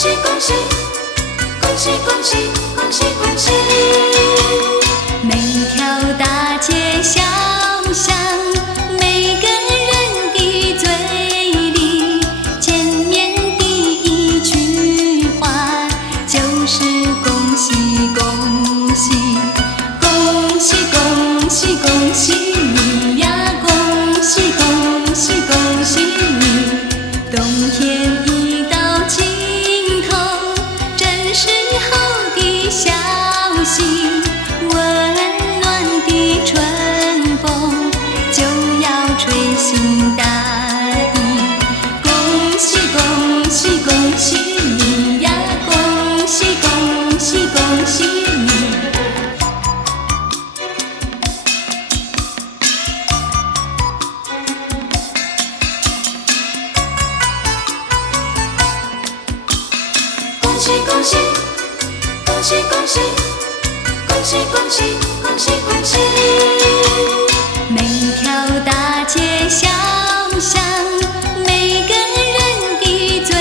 喜恭喜，恭喜恭喜恭喜恭喜！每条大街小巷，每个人的嘴里，见面第一句话就是恭喜恭喜，恭喜恭喜恭喜你呀，恭喜恭喜恭喜你！冬天一到尽头，正是好的消息，温暖的春风就要吹醒大地。恭喜恭喜恭喜你呀，恭喜恭喜恭喜你！恭喜恭喜，恭喜恭喜，恭喜恭喜，恭喜恭喜！每条大街小巷，每个人的嘴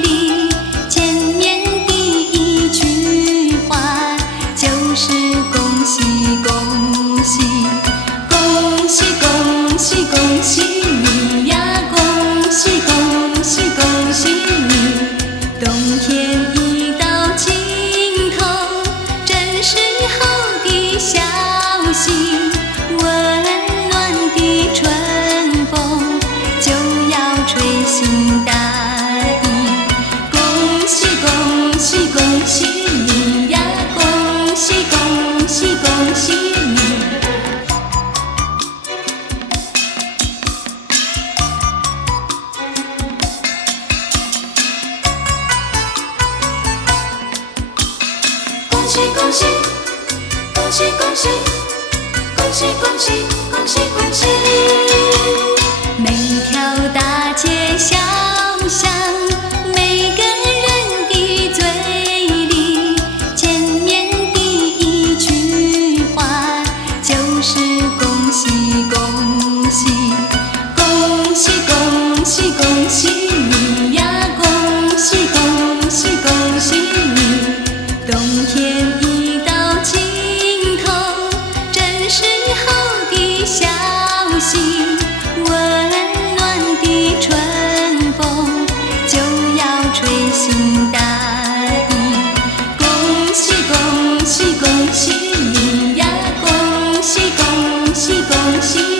里，见面第一句话就是恭喜恭喜，恭喜恭喜恭喜你呀，恭喜恭喜恭喜你！冬天一到尽头，正是好的消息，温暖的春风就要吹醒大地。恭喜恭喜恭喜你呀，恭喜恭喜恭喜你！恭喜恭喜，恭喜恭喜，恭喜恭喜，恭喜恭喜！每条大街小巷，每个人的嘴里，见面第一句话就是恭喜恭喜，恭喜恭喜恭喜你呀，恭喜恭喜恭喜你！冬天一到尽头，正是好的消息，温暖的春风就要吹醒大地。恭喜恭喜恭喜你呀，恭喜恭喜恭喜！